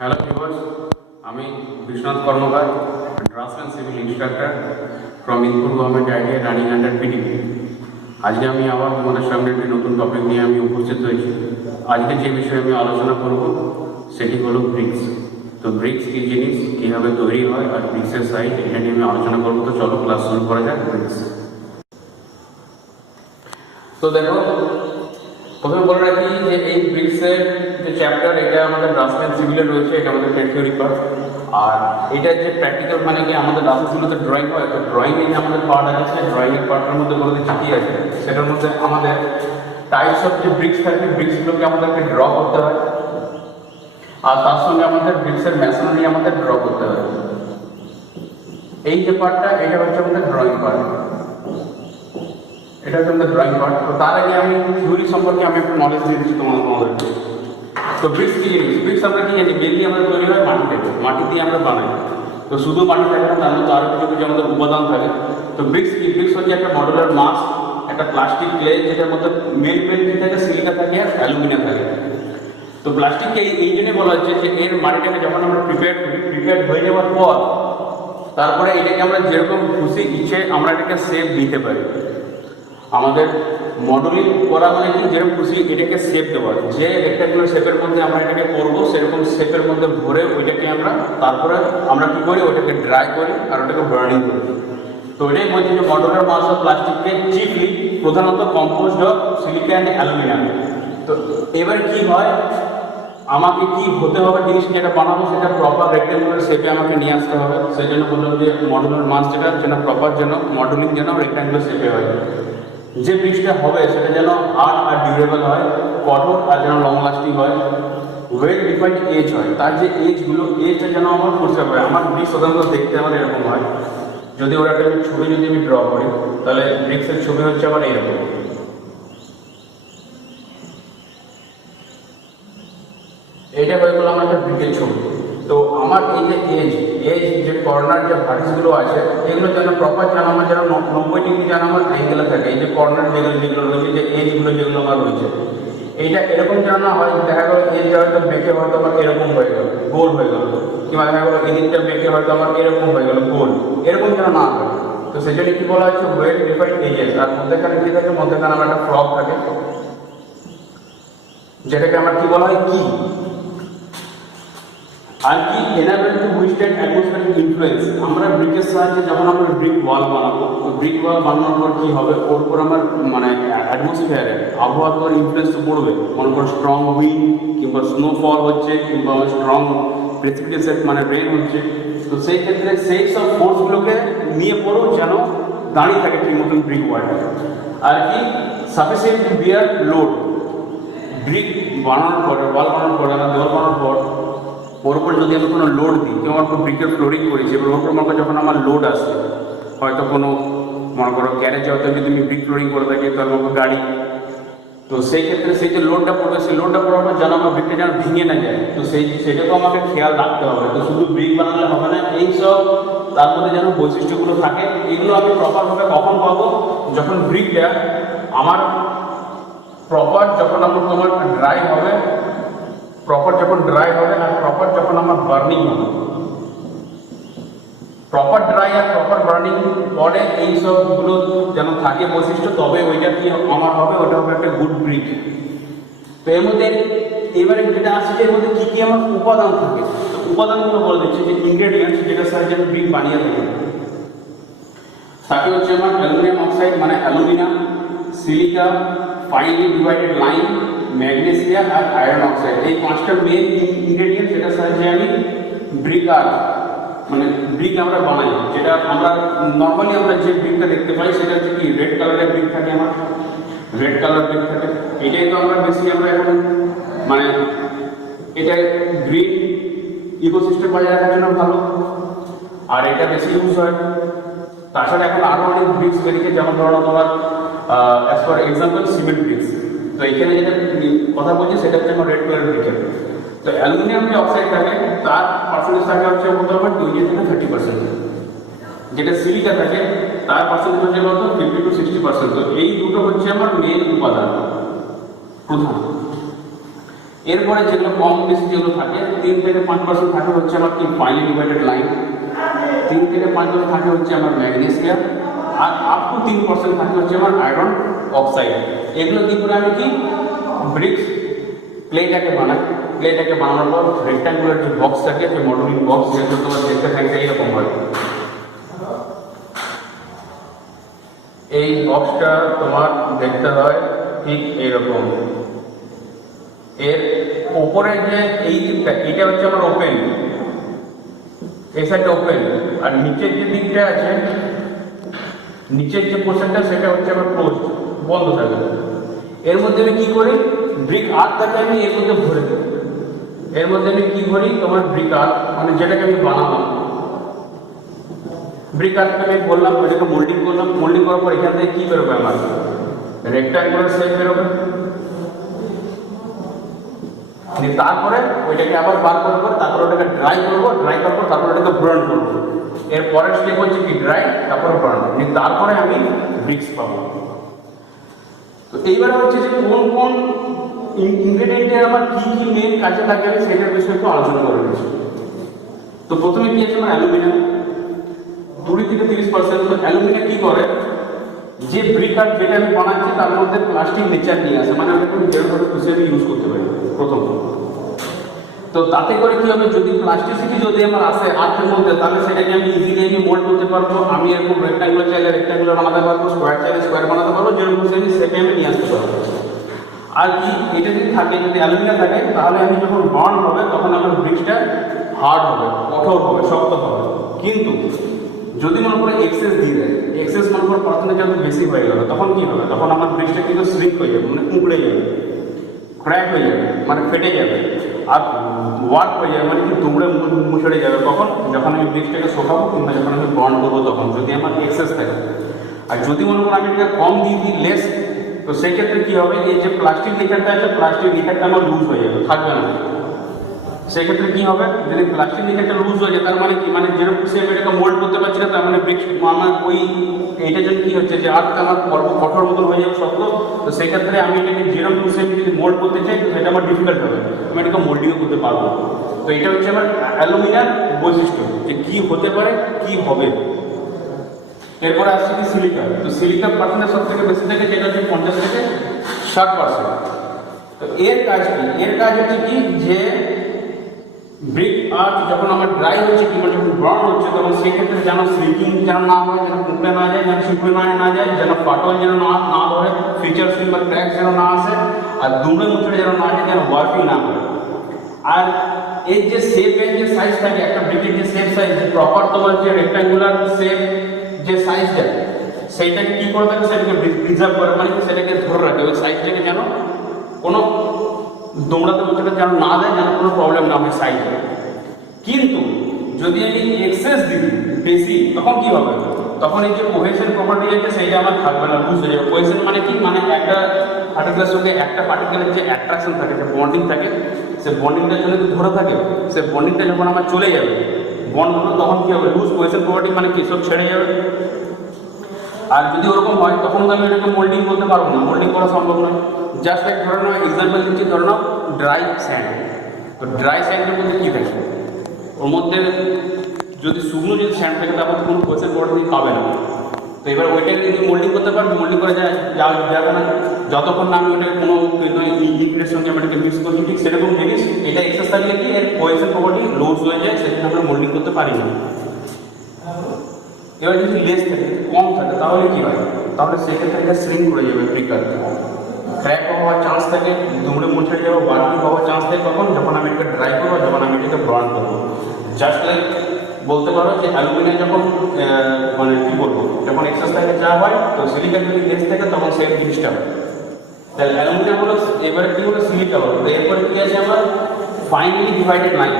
Hello viewers, আমি Biswanath Karmakar, draftsman civil instructor from input government idea running under PDP. আজকে আমি আবার তোমাদের সামনে একটি নতুন টপিক নিয়ে আমি উপস্থিত হয়েছি। আজকে যে বিষয়ে আমি আলোচনা করব সেটি হলো ব্রিক্স। তো ব্রিক্স কী জিনিস, কীভাবে তৈরি হয় আর ব্রিক্সের সাইজ, এটা নিয়ে আমি আলোচনা করবো। তো চলো ক্লাস শুরু করা যাক। ব্রিক্স তো দেখো, প্রথমে বলে রাখি যে এই ব্রিক্সের যে চ্যাপ্টার, এটা আমাদের ড্রাফটসম্যান সিভিলে রয়েছে, এটা আমাদের থিওরি পার্ট। আর এটা যে প্র্যাকটিক্যাল মানে কি আমাদের ড্রাফটসম্যানগুলোতে ড্রয়িং হয়, তো ড্রয়িংয়ে যে আমাদের পার্ট আছে, ড্রয়িংয়ের পার্টের মধ্যে বলে দিচ্ছি কী আছে। সেটার মধ্যে আমাদের টাইপস অফ যে ব্রিক্স থাকে, ব্রিক্সগুলোকে আমাদেরকে ড্র করতে হয়, আর তার সঙ্গে আমাদের ব্রিক্সের মেশিনারি আমাদের ড্র করতে হয়। এই যে পার্টটা, এটা হচ্ছে আমাদের ড্রয়িং পার্ট, এটা হচ্ছে আমাদের ড্রয়িং পার্ট। তো তার আগে আমি থিওরি সম্পর্কে আমি একটু নলেজ দিয়ে দিচ্ছি তোমাদেরকে। তো ব্রিক্স কি জিনিস? ব্রিক্স আমরা কি জানি, মেনলি আমাদের তৈরি হয় মাটি থেকে, মাটি দিয়ে আমরা বানাই। তো শুধু মাটি থাকে না, তার মধ্যে আরও কিছু কিছু আমাদের উপাদান থাকে। তো ব্রিক্স কি? ব্রিক্স হচ্ছে একটা মডুলার মাস, একটা প্লাস্টিক ক্লে, যেটার মধ্যে মেন কি থাকে, সিলিকা থাকে আর অ্যালুমিনিয়াম থাকে। তো প্লাস্টিককে এই জন্য বলা হচ্ছে যে এর মাটিটাকে যখন আমরা প্রিপেয়ার হয়ে যাওয়ার পর তারপরে এটাকে আমরা যেরকম খুশি ইচ্ছে আমরা এটাকে শেপ দিতে পারি। আমাদের মডেলিং করা মানে কি, যেরকম খুশি এটাকে শেপ দেওয়া, যে রেক্টাঙ্গুলার শেপের মধ্যে আমরা এটাকে করবো সেরকম শেপের মধ্যে ভরে ওইটাকে আমরা তারপরে আমরা কি করি, ওটাকে ড্রাই করি আর ওটাকে বার্নিং করি। তো এটাই বলছি যে মডুলার মাস অফ প্লাস্টিককে চিফলি প্রধানত composed of silica and aluminium. তো এবার কি হয়, আমাকে কি হতে হবে, জিনিস যেটা বানাবো সেটা প্রপার রেক্টাঙ্গুলার শেপে আমাকে নিয়ে আসতে হবে। সেই জন্য বললাম যে মডুলার মাস যেন প্রপার যেন মডেলিং যেন রেক্টাঙ্গুলার শেপে হয়। যে ব্রিক্সটা হবে সেটা যেন হার্ড আর ডিউরেবল হয়, কঠোর আর যেন লং লাস্টিং হয়, ওয়েল ডিফাইন্ড এজ হয়। তার যে এজটা যেন আমার পরিষ্কার করে। আমার ব্রিক্স সাধারণত দেখতে আমার এরকম হয়, যদি ওরা একটা ছবি যদি আমি ড্র করি তাহলে ব্রিক্সের ছবি হচ্ছে আমার এরকম। এইটা হয়ে গেল আমার একটা ব্রিকের ছবি। তো আমার এই যে এজ যে কর্নার যে ভার্টিসগুলো আছে, এগুলো যেন প্রপার যেন আমার যেন 90 ডিগ্রি যেন আমার অ্যাঙ্গেলে থাকে। এই যে কর্নার যেগুলো রয়েছে, যে এজগুলো যেগুলো আমার রয়েছে, এইটা এরকম যেন না হয় দেখা গেলো এজটা হয়তো বেঁকে হয়তো আমার এরকম হয়ে গেল, গোল হয়ে গেল, কিংবা দেখা গেলো এদিকটা বেঁকে হয়তো আমার এরকম হয়ে গেল, গোল, এরকম যেন না হয়। তো সেই জন্য কি বলা হচ্ছে, ওয়েল ডিফাইন্ড এজেস। আর মধ্যেখানে কি থাকে, মধ্যেখানে আমার একটা ফ্লপ থাকে, যেটাকে আমার কি বলা হয়, কি। আর কি enable to withstand atmospheric influence. আমরা ব্রিকের সাহায্যে যখন আমরা ব্রিক ওয়াল বানাবো, ব্রিক ওয়াল বানানোর পর কী হবে, ওর উপর আমার মানে অ্যাটমসফিয়ারে আবহাওয়ার ইনফ্লুয়েন্স পড়বে। মনে করো স্ট্রং উইন্ড কিংবা স্নোফল হচ্ছে, কিংবা স্ট্রং প্রেসিপিটেশন মানে রেন হচ্ছে। তো সেই ক্ষেত্রে সেই সব ফোর্সগুলোকে নিয়ে পড়ো যেন দাঁড়িয়ে থাকে ঠিক মতন ব্রিক ওয়ালটা। আর কি sufficient to bear load. Brick বানানোর পর, ওয়াল বানানোর পর, দেওয়াল বানানোর পর ওর উপর যদি আমি কোনো লোড দিই, কেউ আমার ব্রিকের ফ্লোরিং করেছি, এবার ওর উপর মনে করো যখন আমার লোড আসে, হয়তো কোনো মনে করো গ্যারেজে হয়তো যদি আমি ব্রিক ফ্লোরিং করে থাকি, তার মতো গাড়ি, তো সেই ক্ষেত্রে সেই যে লোডটা পড়বে, সেই লোডটা পড়ার পর যেন আমার ব্রিকটা যেন ভেঙে না যায়, তো সেটাকেও আমাকে খেয়াল রাখতে হবে। তো শুধু ব্রিক বানালে হবে না, এইসব তার মধ্যে যেন বৈশিষ্ট্যগুলো থাকে। এগুলো আমি প্রপারভাবে কখন পাবো, যখন ব্রিকটা আমার প্রপার যখন তোমার ড্রাই হবে, প্রপার যখন ড্রাই হবে আর প্রপার যখন আমার বার্নিং হবে। প্রপার ড্রাই আর প্রপার বার্নিং পরে এই সবগুলো যেন থাকে বৈশিষ্ট্য, তবে ওইটা কি আমার হবে, ওটা হবে একটা গুড ব্রিক। তো এর মধ্যে এবারে যেটা আসছে, এর মধ্যে কী কী আমার উপাদান থাকে, তো উপাদানগুলো বলে দিচ্ছে যে ইনগ্রেডিয়েন্টস যেটা সাহায্যে আমি ব্রিক বানিয়ে থাকি। তাকে হচ্ছে আমার অ্যালুমিনিয়াম অক্সাইড মানে aluminium, silica, finely divided lime, magnesium আর আয়রন অক্সাইড। এই পাঁচটা মেন ইনগ্রেডিয়েন্ট যেটা সাহায্যে আমি ব্রিক আর মানে ব্রিক আমরা বানাই। যেটা আমরা নর্মালি আমরা যে ব্রিকটা দেখতে পাই সেটা হচ্ছে কি রেড কালারের ব্রিক থাকে, আমার রেড কালার ব্রিক থাকে। এটাই তো আমরা বেশি আমরা এখন মানে এটা গ্রিন ইকোসিস্টেম বজায় রাখার জন্য ভালো, আর এটা বেশি ইউজ হয়। তাছাড়া এখন আরও অনেক ব্রিক্স বেরিয়েছে, যেমন ধরো তোমার as for example cement bricks. তো এখানে যেটা কথা বলছি সেটা হচ্ছে আমার রেড কালার ব্রিকের। তো অ্যালুমিনিয়াম যে অক্সাইড থাকে তার পার্সেন্টেজ থাকে হচ্ছে মোটামুটি 20 থেকে 30%। যেটা সিলিকা থাকে তার পার্সেন্টেজ হচ্ছে কত, 50 to 60%। তো এই দুটো হচ্ছে আমার মেন উপাদান প্রধান। এরপরে যেগুলো কম বেশি যেগুলো থাকে 3 থেকে 5% থাকে হচ্ছে আমার কি ফাইনালি ডিভাইডেড লাইন, 3 থেকে 5% থাকে হচ্ছে আমার ম্যাগনেসিয়াম, আর আপ টু 3% থাকে হচ্ছে আমার আয়রন অক্সাইড। এগুলো কি করে আমি কি ব্রিক্স ক্লেটাকে বানাই। ক্লেটাকে বানানোর পর রেক্ট্যাঙ্গুলার যে বক্স থাকে, যে মডেলিং বক্স, যেগুলো তোমার দেখতে থাকবে এইরকম হয়। এই বক্সটা তোমার দেখতে হয় ঠিক এইরকম। এর উপরে যে এই দিকটা, এটা হচ্ছে আমার ওপেন, এই সাইডটা ওপেন, আর নিচের যে দিকটা আছে, নিচের যে পোর্শনটা সেটা হচ্ছে আমার ক্লোজ, বন্ধ থাকে। এর মধ্যে আমি কি করি, ব্রিক আর্টটাকে আমি এর মধ্যে ভরে দিই। এর মধ্যে আমি কি করি, তোমার ব্রিক আর্ট মানে যেটাকে আমি বানালাম, ব্রিক আর্টটা আমি বললাম, ওইটাকে মোল্ডিং করলাম। মোল্ডিং করার পর এখান থেকে কি বেরোবে, আমার রেক্ট্যাঙ্গুলার শেপ বেরোবে। তারপরে ওইটাকে আবার বার করবো, তারপরে ওটাকে ড্রাই করবো, ড্রাই করার পর তারপরে ওটাকে ব্রার্ন করবো। এর পরের স্টেপ হচ্ছে কি ড্রাই, তারপরে ব্রার্ন, তারপরে আমি ব্রিক্স পাবো। তো এইবারে হচ্ছে যে কোন কোন ইনগ্রেডিয়েন্টে আমার কি কি মেন কাজে লাগে আমি সেটার বিষয়ে একটু আলোচনা করে নিচ্ছি। তো প্রথমে কি আছে আমার অ্যালুমিনিয়াম, 20 থেকে 30%। তো অ্যালুমিনিয়াম কি করে, যে ব্রিক আর্ট যেটা আমি বানাচ্ছি তার মধ্যে প্লাস্টিক নেচার নিয়ে আসে, মানে আমি তুমি যেভাবে খুশি আমি ইউজ করতে পারি প্রথম। তো তাতে করে কি হবে, যদি প্লাস্টিসিটি যদি আমার আসে আর্টের মধ্যে, তাহলে সেটাকে আমি ইজিলি আমি মোল্ড করতে পারবো। আমি এরকম রেক্ট্যাঙ্গুলার চাইলে রেক্ট্যাঙ্গুলার বানাতে পারবো, স্কোয়ার চাইলে স্কোয়ার বানাতে পারবো, যেরকম খুশি আমি সেটা আমি নিয়ে আসতে পারবো। আর কি এটা যদি থাকে, যদি অ্যালুমিনিয়াম থাকে, তাহলে আমি যখন বার্ন হবে তখন আমার ব্রিক্সটা হার্ড হবে, কঠোর হবে, শক্ত হবে। কিন্তু যদি মনে করে এক্সেস দিয়ে দেয়, এক্সেস মনে করে পার্সেন্টেজ যত বেশি হয়ে গেল, তখন কি হবে, তখন আমার ব্রিক্সটা কিন্তু স্লিপ হয়ে যাবে, মানে কুঁকড়ে যাবে, ক্র্যাক হয়ে যাবে, মানে ফেটে যাবে, আর ওয়ার্ক হয়ে যাবে, মানে কি দুমড়ে মুছড়ে যাবে। কখন, যখন আমি ব্রিক্সটাকে শোকাবো কিংবা যখন আমি বার্ন করবো তখন, যদি আমার এক্সেস থাকে। আর যদি মনে করো আমি এটা কম দিয়ে দিই, লেস, তো সেই ক্ষেত্রে কি হবে, এই যে প্লাস্টিক লিকারটা আছে, প্লাস্টিক লিকারটা আমার লুজ হয়ে যাবে, থাকবে না। সেক্ষেত্রে কি হবে, যদি প্লাস্টিক লিকারটা লুজ হয়ে যায়, তার মানে কি, মানে যেরকম সে এটাকে মোল্ড করতে পারছি না, তার মানে ব্রিক্স আমার ওই এইটার জন্য কি হচ্ছে, যে আর্টটা আমার অল্প কঠোর মতন হয়ে যাবে, শক্ত। তো সেই ক্ষেত্রে আমি এটাকে যেরকম সেম যদি মোল্ড করতে চাই, তো সেটা আমার ডিফিকাল্ট হবে, আমি এটাকে মোল্ডিংও করতে পারবো। তো এটা হচ্ছে আমার অ্যালুমিনিয়াম বৈশিষ্ট্য, যে কি হতে পারে, কি হবে। এরপরে আসছে কি সিলিকা। তো সিলিকা পার্সেন্টেজ সব থেকে বেশি থাকে, যেটা হচ্ছে 50 থেকে 60%। তো এর কাজ কি, এর কাজ হচ্ছে কি, যে ব্রিক আর্ট যখন আমার ড্রাই হচ্ছে কিংবা যখন বার্ন হচ্ছে, তখন সেক্ষেত্রে যেন স্লিপিং যেন না হয়, যেন কুঁকড়ে না যায়, যেন শিপড়ে না যায়, যেন ফাটল যেন না ধরে, ফিচার্স কিংবা ক্র্যাক যেন না আসে, আর দুমড়ে মুচড়ে যেন না যায়, যেন ওয়ার্কিং না হয়। আর এর যে শেপের যে সাইজ থাকে, একটা ব্রিকের যে শেপ সাইজ, যে প্রপার তোমার যে রেক্ট্যাঙ্গুলার শেপ যে সাইজটা, সেইটাকে কি করে থাকে, সেটাকে প্রিজার্ভ করে, মানে সেটাকে ধরে রাখে, ওই সাইজটাকে যেন কোনো দৌড়াতে মুচড়াতে যেন না দেয়, যেন কোনো প্রবলেম না হয় সাইজে। কিন্তু যদি আমি এক্সেস দিই বেশি, তখন কি হবে, তখন এই যে কোহেশন প্রপার্টি আছে সেইটা আমার থাকবে না, লুজ হয়ে যাবে। কোহেশন মানে কি, মানে একটা পার্টিকুলার সঙ্গে একটা পার্টিকুলার যে অ্যাট্রাকশন থাকে, যে বন্ডিং থাকে, সে বন্ডিংটার জন্য যদি ধরে থাকে, সে বন্ডিংটা যখন আমার চলে যাবে, বন্ডগুলো, তখন কি হবে, লুজ কোহেশন প্রপার্টি, মানে কি সব ছেড়ে যাবে। আর যদি ওরকম হয়, তখন তো আমি এটাকে মোল্ডিং করতে পারবো না, মোল্ডিং করা সম্ভব নয়। জাস্ট এক ধরে নাও, এক্সাম্পল দিচ্ছি, ধরে নাও ড্রাই স্যান্ড। তো ড্রাই স্যান্ডের মধ্যে কী থাকে, ওর মধ্যে যদি শুকনো যদি স্যান্ড থাকে, তারপর কোনো কোয়েশ্চেন প্রপার্টি পাবে না। তো এবার ওইটাকে যদি মোল্ডিং করতে পারবো, মোল্ডিং করে যাবে না, যতক্ষণ না আমি ওটাকে কোনো লিকুইডের সঙ্গে আমি এটাকে মিক্স করছি। ঠিক সেরকম জিনিস, এটা এক্সেস থাকলে কি, এর কোয়েশ্চেন প্রপার্টি লুজ হয়ে যায়, সেখানে আমরা মোল্ডিং করতে পারি না। এবার যদি লেস থাকে, কম থাকে, তাহলে কি হয়, তাহলে সেক্ষেত্রে এটা শ্রিঙ্ক করে যাবে, ব্রিকার ক্র্যাক হওয়ার চান্স থাকে, দুমড়ে মুছড়ে যাবে, ওয়ার্কিং হওয়ার চান্স থাকে। কখন, যখন আমি এটাকে ড্রাই করবো, যখন আমি এটাকে বার্ন করবো। জাস্ট লাইক বলতে পারো যে অ্যালুমিনিয়াম যখন মানে কী বলবো, যখন এক্সেস থাকে যা হয়, তো সিলিকা যদি লেস থাকে তখন সেই জিনিসটা হয়। তাহলে অ্যালুমিনিয়াম হলো, এবারে কী হলো, সিলিকা হলো। তো এরপরে কী আছে আমার, ফাইনালি ডিভাইডেড লাইন।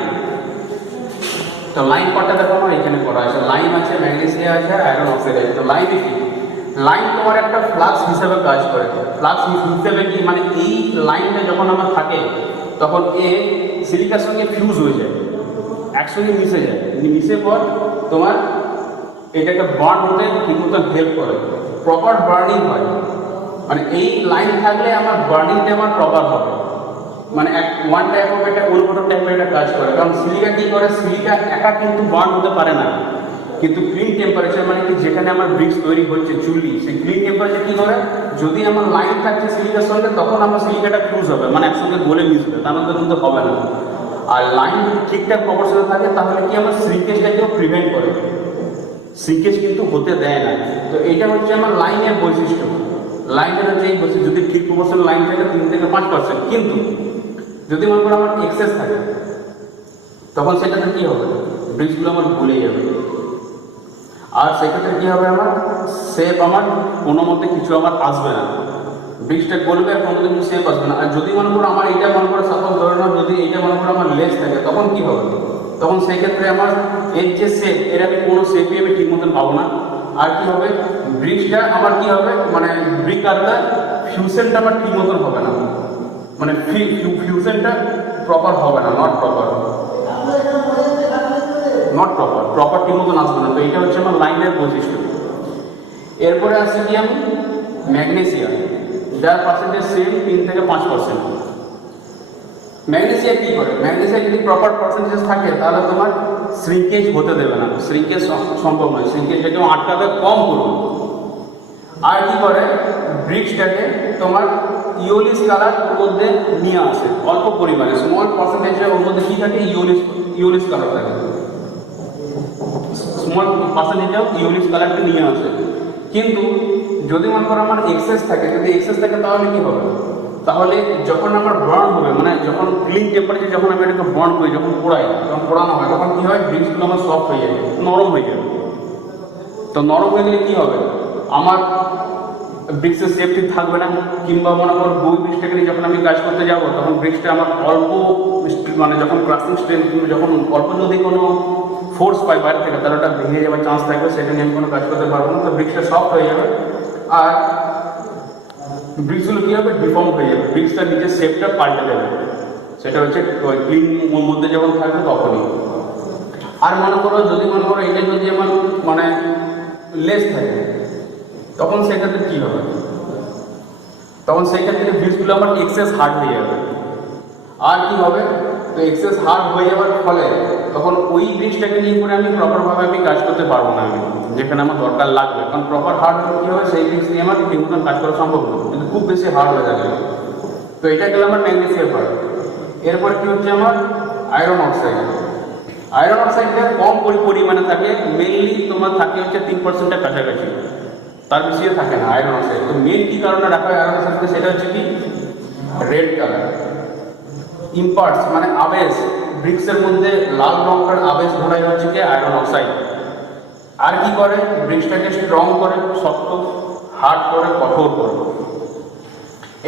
তো লাইন পার্টটা দেখো আমার এখানে করা আছে, লাইন আছে, ম্যাগনেসিয়াম আছে, আর আয়রন অক্সাইড আছে। তো লাইনে কি, লাইন তোমার একটা ফ্লাক্স হিসেবে কাজ করে। ফ্লাক্স হিসেবে কি, মানে এই লাইনটা যখন আমার থাকে, তখন এ সিলিকার সঙ্গে ফিউজ হয়ে যায়, একসঙ্গে মিশে যায়, মিশে পর তোমার এটাকে বার্ন হতে ঠিকমতো হেল্প করে, প্রপার বার্নিং হয়। মানে এই লাইন থাকলে আমার বার্নিংটা আমার প্রপার হবে। মানে ওয়ান টাইপ অফ একটা অনুঘটক টাইপের একটা কাজ করে। কারণ সিলিকা কী করে, সিলিকা একা কিন্তু বার্ন হতে পারে না, কিন্তু ক্লিন টেম্পারেচার মানে কি যেখানে আমার ব্রিক্স তৈরি হচ্ছে চুল্লি, সেই ক্লিন টেম্পারেচার কী করে, যদি আমার লাইন থাকছে সিলিকার সঙ্গে তখন আমার সিলিকাটা ফিউজ হবে, মানে একসঙ্গে গলে মিশবে, তার মধ্যে কিন্তু হবে না। আর লাইন যদি ঠিকঠাক প্রপোর্শনে থাকে তাহলে কি আমার শ্রিঙ্কেজটাকেও প্রিভেন্ট করে, শ্রিঙ্কেজ কিন্তু হতে দেয় না। তো এটা হচ্ছে আমার লাইনের বৈশিষ্ট্য। লাইনের হচ্ছে এই বৈশিষ্ট্য, যদি ঠিক প্রপোর্শন লাইন থাকে 3 থেকে 5%, কিন্তু যদি মনে করো আমার এক্সেস থাকে তখন সেটাতে কী হবে, ব্রিক্সগুলো আমার ভুলে যাবে। আর সেক্ষেত্রে কী হবে, আমার শেপ আমার কোনো মতে কিছু আমার আসবে না, ব্রিক্সটা করবে আর কোনো কিছু শেপ আসবে না। আর যদি মনে করো আমার এইটা মনে করো সাপোজ ধরে নাও, যদি এইটা মনে করো আমার লেস থাকে তখন কী হবে, তখন সেই ক্ষেত্রে আমার এর যে শেপ, এর আমি কোনো শেপই আমি ঠিক মতন পাবো না। আর কী হবে, ব্রিক্সটা আমার কী হবে, মানে ব্রিক আরটা ফিউশনটা আমার ঠিক মতন হবে না, মানে ফিউশনটা প্রপার হবে না, নট প্রপার ঠিক মতন আসবে না। তো এটা হচ্ছে আমার লাইনের বৈশিষ্ট্য। এরপরে আসছে কি আমি ম্যাগনেসিয়াম, যার পার্সেন্টেজ সেম 3 থেকে 5%। ম্যাগনেসিয়াম কী করে, ম্যাগনেসিয়াম যদি প্রপার পার্সেন্টেজ থাকে তাহলে তোমার শ্রিঙ্কেজ হতে দেবে না, শ্রিঙ্কেজ সম্ভব নয়, শ্রিঙ্কেজটাকেও আটকাবে, কম করবে। আর কি করে, ব্রিক্সটাকে তোমার ইওলিস কালার ওর মধ্যে নিয়ে আসে, অল্প পরিমাণে স্মল পার্সেন্টেজে ওর মধ্যে কী থাকে, ইওলিস কালার থাকে, স্মল পার্সেন্টেজেও ইওলিস কালারটা নিয়ে আসে। কিন্তু যদি মনে করো আমার এক্সেস থাকে, যদি এক্সেস থাকে তাহলে কী হবে, তাহলে যখন আমার বার্ন হবে, মানে যখন ক্লিন টেম্পারেচার যখন আমি এটাকে বার্ন করি, যখন পোড়ানো হয় তখন কী হয়, ব্রিক্সগুলো আমার সফট হয়ে যাবে, নরম হয়ে যাবে। তো নরম হয়ে গেলে কী হবে, আমার ব্রিক্সের সেফটি থাকবে না, কিংবা মনে করো দুই ব্রিক্সটাকে নিয়ে যখন আমি কাজ করতে যাব তখন ব্রিক্সটা আমার অল্প, মানে যখন ক্রাসিং স্ট্রেন্থ, যখন অল্প যদি কোনো ফোর্স পাই বাইরে থেকে তাহলে ওটা ভেঙে যাওয়ার চান্স থাকবে, সেটা নিয়ে আমি কোনো কাজ করতে পারবো না। তো ব্রিক্সটা সফট হয়ে যাবে আর ব্রিক্সগুলো কী হবে, ডিফর্ম হয়ে যাবে, ব্রিক্সটা নিজের শেপটা পাল্টে যাবে। সেটা হচ্ছে ওই ক্লিন মধ্যে যখন থাকবে তখনই। আর মনে করো যদি মনে করো এটা যদি আমার মানে লেস থাকে তখন সেক্ষেত্রে কী হবে, তখন সেক্ষেত্রে ব্রিক্সগুলো আমার এক্সেস হার্ড হয়ে যাবে। আর কি হবে, তো এক্সেস হার্ড হয়ে যাওয়ার ফলে তখন ওই ব্রিক্সটাকে নিয়ে করে আমি প্রপারভাবে আমি কাজ করতে পারবো না, আমি যেখানে আমার দরকার লাগবে। কারণ প্রপার হার্ড হলে কী হবে, সেই ব্রিক্স নিয়ে আমার ঠিক মতন কাজ করা সম্ভব নয়, কিন্তু খুব বেশি হার্ড হয়ে থাকে। তো এটা গেলে আমার ম্যাগনেসিয়াম পার্ট। এরপর কী হচ্ছে আমার আয়রন অক্সাইড। আয়রন অক্সাইডটা কম পরিমাণে থাকে, মেনলি তোমার থাকে হচ্ছে 3%-এর কাছাকাছি, তার বেশিও থাকে না আয়রন অক্সাইড। তো মেন কী কারণে রাখা হয় আয়রন অক্সাইডকে, সেটা হচ্ছে কি রেড কালার ইম্পার্টস, মানে আবেশ, ব্রিক্সের মধ্যে লাল রঙের আবেশ ঘটায় হচ্ছে কি আয়রন অক্সাইড। আর কি করে, ব্রিক্সটাকে স্ট্রং করে, শক্ত, হার্ড করে, কঠোর করে।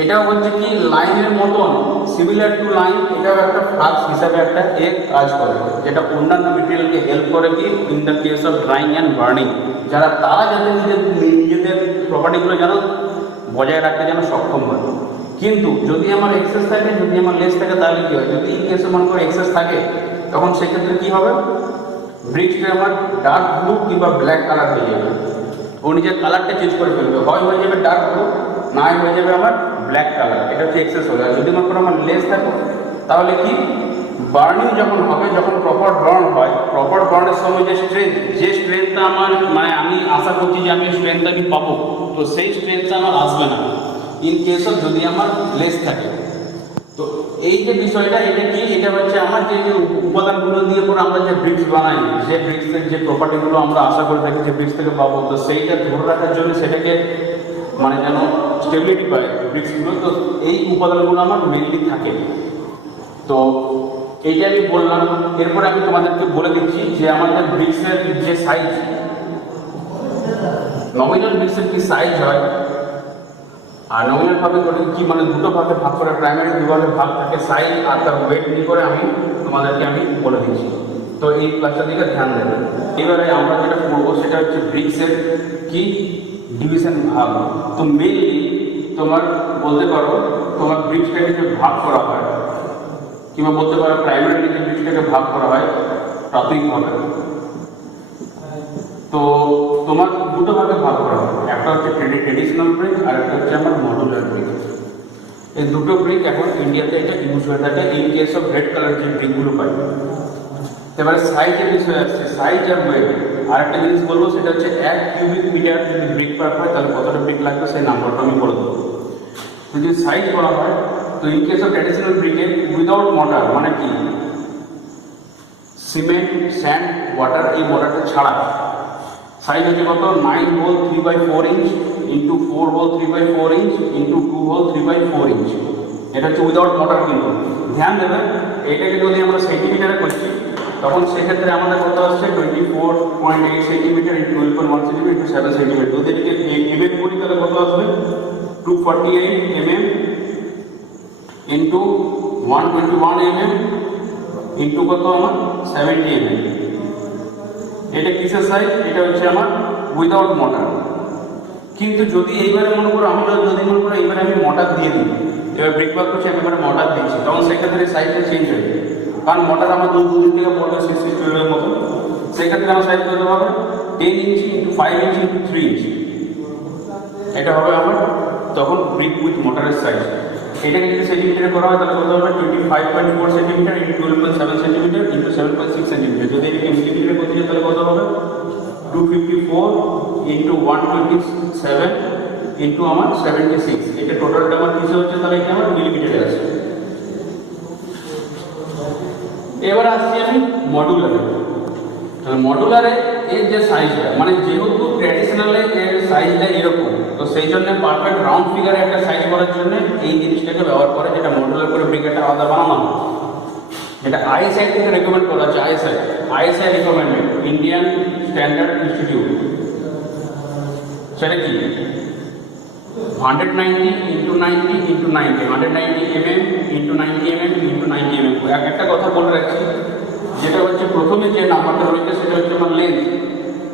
এটাও হচ্ছে কি লাইনের মতন, সিমিলার টু লাইন, এটাও একটা ফ্লাক্স হিসাবে একটা কাজ করে, যেটা অন্যান্য মেটেরিয়ালকে হেল্প করে কি in the case of drawing and burning, তারা যাতে নিজেদের প্রপার্টিগুলো যেন বজায় রাখতে যেন সক্ষম হয়। কিন্তু যদি আমার এক্সেস থাকে, যদি আমার লেস থাকে, তাহলে কী হয়, যদি ইন কেসে মনে করো এক্সেস থাকে তখন সেক্ষেত্রে কী হবে, ব্রিক্সটা আমার ডার্ক ব্লু কিংবা ব্ল্যাক কালার হয়ে যাবে, ও নিজের কালারটা চেঞ্জ করে ফেলবে, হয় হয়ে যাবে ডার্ক ব্লু, না হয়ে যাবে আমার ব্ল্যাক কালার। এটা হচ্ছে এক্সেস হয়ে যায়। যদি মনে করো আমার লেস থাকে তাহলে কি বার্নিং যখন হবে, যখন প্রপার বার্ন হয়, প্রপার বার্নের সময় যে স্ট্রেংথটা আমার, মানে আমি আশা করছি যে আমি স্ট্রেংথটা আমি পাবো, তো সেই স্ট্রেংথটা আমার আসবে না ইন কেস অফ যদি আমার লেস থাকে। তো এই যে বিষয়টা, এটা কি, এটা হচ্ছে আমার যে উপাদানগুলো দিয়ে পরে আমরা যে ব্রিক্স বানাই, যে ব্রিক্সের যে প্রপার্টিগুলো আমরা আশা করে থাকি যে ব্রিক্স থেকে পাবো, তো সেইটা ধরে রাখার জন্য সেটাকে মানে যেন স্টেবিলিটি পায় ব্রিক্সগুলো, তো এই উপাদানগুলো আমার মেনলি থাকে। তো এইটা আমি বললাম। এরপরে আমি তোমাদেরকে বলে দিচ্ছি যে আমাদের ব্রিক্সের যে সাইজ, নমিনাল ব্রিক্সের কি সাইজ হয়, আর নমিনাল ভাবে করে কি, মানে দুটো ভাগে ভাগ করে, প্রাইমারি দুভাগে ভাগ থাকে, সাইজ আর তার ওয়েট নিয়ে করে আমি তোমাদেরকে বলে দিচ্ছি। তো এই ক্লাসটার দিকে ধ্যান দেবেন। এবারে আমরা যেটা করবো সেটা হচ্ছে ব্রিক্সের কি ডিভিশন ভাগ। তো মেনলি তোমার বলতে পারো তোমার ব্রিক্সটাকে যে ভাগ করা হয়, কিংবা বলতে পারো প্রাইমারি যে ব্রিক্সটাকে ভাগ করা হয় প্রাথমিকভাবে, তো তোমার দুটো ভাগে ভাগ করা হয়, একটা হচ্ছে ট্রেডিশনাল ব্রিক্স আর একটা হচ্ছে আমার মডুলার ব্রিক্স। এই দুটো ব্রিক এখন ইন্ডিয়াতে এটা ইউজ হয়ে থাকে in case of red colour যে ব্রিকগুলো পাই। এবারে সাইজের বিষয় আসছে, সাইজ আর ওয়েট। আর একটা জিনিস বলবো সেটা হচ্ছে 1 কিউবিক মিটার যদি ব্রিক পার হয় তাহলে কতটা ব্রিক লাগবে সেই নাম্বারটা আমি বলে দেবো। যদি সাইজ করা হয় তো ইন কেস অফ ট্র্যাডিশনাল ব্রিকে উইদাউট মর্টার মানে কি সিমেন্ট স্যান্ড ওয়াটার এই মর্টারটা ছাড়া সাইজ হচ্ছে কত 9 whole 3/4 inch into 4 whole 3/4 inch into 2 whole 3/4 inch. এটা হচ্ছে উইদাউট মর্টার। কিন্তু ধ্যান দেবেন এইটাকে যদি আমরা সেন্টিমিটারে করছি তখন সেক্ষেত্রে আমাদের কত আসছে 24.8 centimetre into 12.1 centimetre into 7 centimetre. যদি এটাকে এমএম করি তাহলে কত আসবে 248 mm ইন্টু 121 mm ইন্টু কত আমার 70 mm। এটা কিসের সাইজ? এটা হচ্ছে আমার উইদাউট মর্টার। কিন্তু যদি এইবারে মনে করো আমি যদি মনে করো এইবারে আমি মর্টার দিয়ে দিই, এবার ব্রিক ওয়ার্ক করছি আমি এবারে মর্টার দিচ্ছি, তখন সেক্ষেত্রে সাইজটা চেঞ্জ হয়ে যাবে। কারণ মর্টার আমার দুদিন থেকে পড়বে 60 এর মতো, সেক্ষেত্রে আমার সাইজ কত হবে 10 ইঞ্চি ইন্টু 5 ইঞ্চি ইন্টু 3 ইঞ্চি। এটা হবে আমার তখন ব্রিক উইথ মর্টারের সাইজ। এটাকে যদি সেন্টিমিটারে করা হয় তাহলে কত হবে 25.4 centimetre into 12.7 centimetre into 7.6 centimetre. যদি এটাকে মিলিমিটারে করতে চাই তাহলে কত হবে 254 ইন্টু 127 ইন্টু আমার 76। এটা টোটালটা আমার কিসে হচ্ছে তাহলে এটা আমার মিলিমিটারে আছে। এবার আসছি আমি মডুলারে। তাহলে মডুলারে এর যে সাইজটা মানে যেহেতু ট্র্যাডিশনালে এর সাইজটা এরকম, তো সেই জন্য পারফেক্ট রাউন্ড ফিগারে একটা সাইজ করার জন্য এই জিনিসটাকে ব্যবহার করে, যেটা মডুলার করে ব্রিকেটটা আলাদা বানানো হয়। এটা আইএসআই থেকে রেকমেন্ড করা হচ্ছে। ISI recommended Indian standard institute. সেটা কি 190 into 90 into 90 190 mm into 90 mm into 90 mm। একটা কথা বলে রাখছি, যেটা হচ্ছে প্রথমে যে নাম্বারটা রয়েছে সেটা হচ্ছে আমার লেন্থ,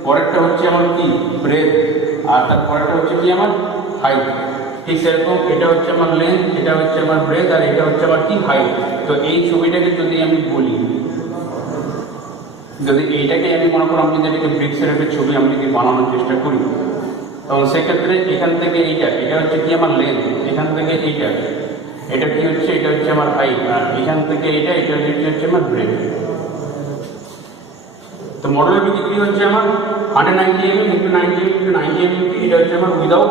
পরেরটা হচ্ছে আমার কি ব্রেথ, আর তার পরেরটা হচ্ছে কি আমার হাইট। ঠিক সেরকম এটা হচ্ছে আমার লেন্থ, এটা হচ্ছে আমার ব্রেথ, আর এটা হচ্ছে আমার কি হাইট। তো এই ছবিটাকে যদি আমি বলি, যদি এইটাকে আমি মনে করো আমি যদি এটাকে ব্রিক্সের একটা ছবি আমি যদি বানানোর চেষ্টা করি, তখন সেক্ষেত্রে এখান থেকে এটা হচ্ছে কি আমার লেন্থ, এখান থেকে এটা কি হচ্ছে এটা হচ্ছে আমার হাইট, আর এখান থেকে এটা হচ্ছে আমার ব্রেথ। তো মডেলের ভিত্তি কি হচ্ছে আমার 190 mm into 90 mm into 90 mm কি এটা হচ্ছে আমার উইদাউট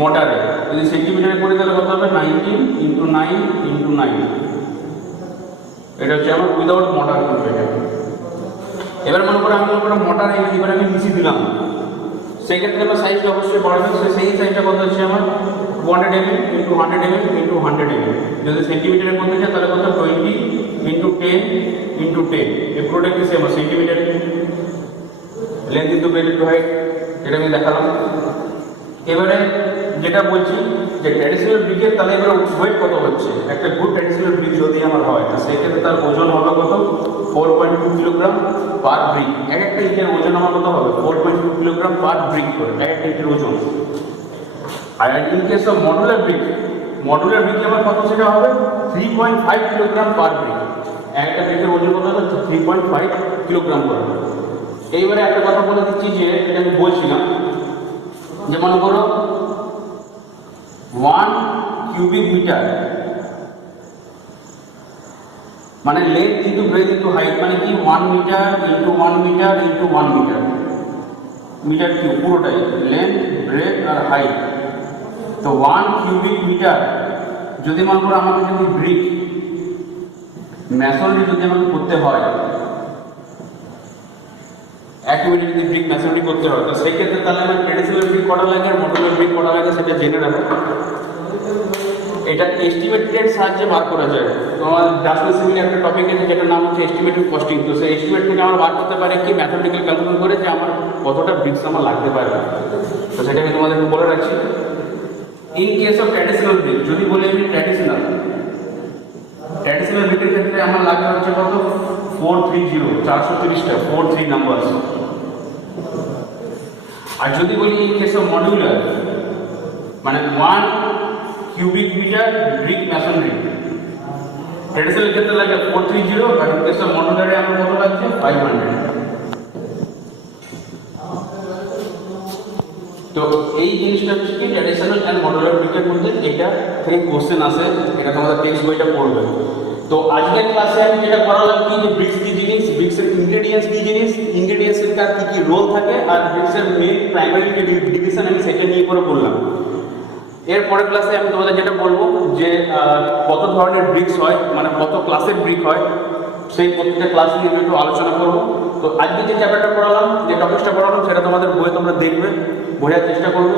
মোটারে। যদি সেন্টিমিটারে করে তাহলে কত হবে 19 ইন্টু 9 ইন্টু 9। এটা হচ্ছে আমার উইদাউট মোটার কিন্তু এটা। এবার মনে করো আমি মোটারে এবার আমি মিশিয়ে দিলাম, সেই ক্ষেত্রে আমার সাইজটা অবশ্যই বাড়বে। সেই সাইজটা কত হচ্ছে আমার 200 mm into 100 mm into 100 mm। যদি সেন্টিমিটারে করতে চাই তাহলে কত 20 ইন্টু 10 ইন্টু 10। এই পুরোটা কি সেম সেন্টিমিটারে। Length into breadth into height, এটা আমি দেখালাম। এবারে যেটা বলছি যে ট্র্যাডিশনাল ব্রিকের তাহলে এবার ওয়েট কত হচ্ছে। একটা গুড ট্র্যাডিশনাল ব্রিক যদি আমার হয় তো সেক্ষেত্রে তার ওজন হবে কত 4.2 কিলোগ্রাম পার ব্রিক। একটা ইটের ওজন আমার কত হবে 4.2 কিলোগ্রাম পার ব্রিক করে একটা ইটের ওজন। আর in case of modular brick আমার কত সেটা হবে 3.5 কিলোগ্রাম পার ব্রিক। একটা ব্রিকের ওজন কত হবে 3.5 কিলোগ্রাম করে। এইবারে একটা কথা বলে দিচ্ছি যে এটা আমি বলছিলাম যে মনে করো 1 কিউবিক মিটার মানে length into breadth into height মানে কি 1 metre into 1 metre into 1 metre, metre cube পুরোটাই লেন্থ ব্রেথ আর হাইট। তো 1 কিউবিক মিটার যদি মনে করো আমাকে যদি ব্রিক ম্যাসনরি যদি আমাকে করতে হয়, 1 মিনিট যদি ব্রিক ম্যাসনরি করতে হয় তো সেই ক্ষেত্রে তাহলে আমার ট্র্যাডিশনাল ব্রিক কটা লাগে আর মডুলার ব্রিক কটা লাগে সেটা জেনে রাখো। এটা এস্টিমেটের সাহায্যে বার করা যায়। তো আমার ডাস্টবিন সিভিল একটা টপিক আছে যেটার নাম হচ্ছে এস্টিমেটেড কস্টিং। তো সেই এস্টিমেট থেকে আমরা বার করতে পারি কি ম্যাথমেটিক্যাল ক্যালকুলেশন করে যে আমার কতটা ব্রিক্স আমার লাগতে পারে। তো সেটা আমি তোমাদেরকে বলে রাখছি। In case of traditional brick যদি বলি আমি ট্র্যাডিশনাল ব্রিকের ক্ষেত্রে আমার লাগে হচ্ছে কত 430টা 43 নাম্বার। আর যদি বলি ইন কেস অফ মডুলার মানে 1 কিউবিক মিটার ব্রিক ম্যাসনরি, ট্র্যাডিশনাল ক্ষেত্রে লাগে 430 আর ইন কেস অফ মডুলারে আমার কত লাগছে 500। তো এই জিনিসটা হচ্ছে কি ট্র্যাডিশনাল অ্যান্ড মডুলার ব্রিকের মধ্যে এটা থেকে কোশ্চেন আসে, এটা তোমাদের টেক্সট বইটা পড়বে। তো আজকের ক্লাসে আমি যেটা করালাম কি যে ব্রিক্স কি জিনিস, ব্রিক্সের ইনগ্রেডিয়েন্টস কি জিনিস, ইনগ্রেডিয়েন্টসের কার কি কি রোল থাকে, আর ব্রিক্সের মেন প্রাইমারি যে ডিভিশন আমি সেটা নিয়ে করে বললাম। এর পরের ক্লাসে আমি তোমাদের যেটা বলবো যে কত ধরনের ব্রিক্স হয়, মানে কত ক্লাসের ব্রিক হয়, সেই প্রত্যেকটা ক্লাস নিয়ে আমি একটু আলোচনা করবো। তো আজকে যে চ্যাপ্টারটা পড়ালাম, যে টপিকসটা পড়ালাম, সেটা তোমাদের বইয়ে তোমরা দেখবে, বোঝার চেষ্টা করবে।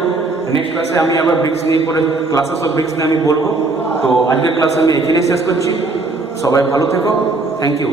নেক্সট ক্লাসে আমি আবার ব্রিক্স নিয়ে পরে ক্লাসেস অফ ব্রিক্স নিয়ে আমি বলবো। তো আজকের ক্লাসে আমি এখানেই শেষ করছি। সবাই ভালো থেকো, থ্যাংক ইউ।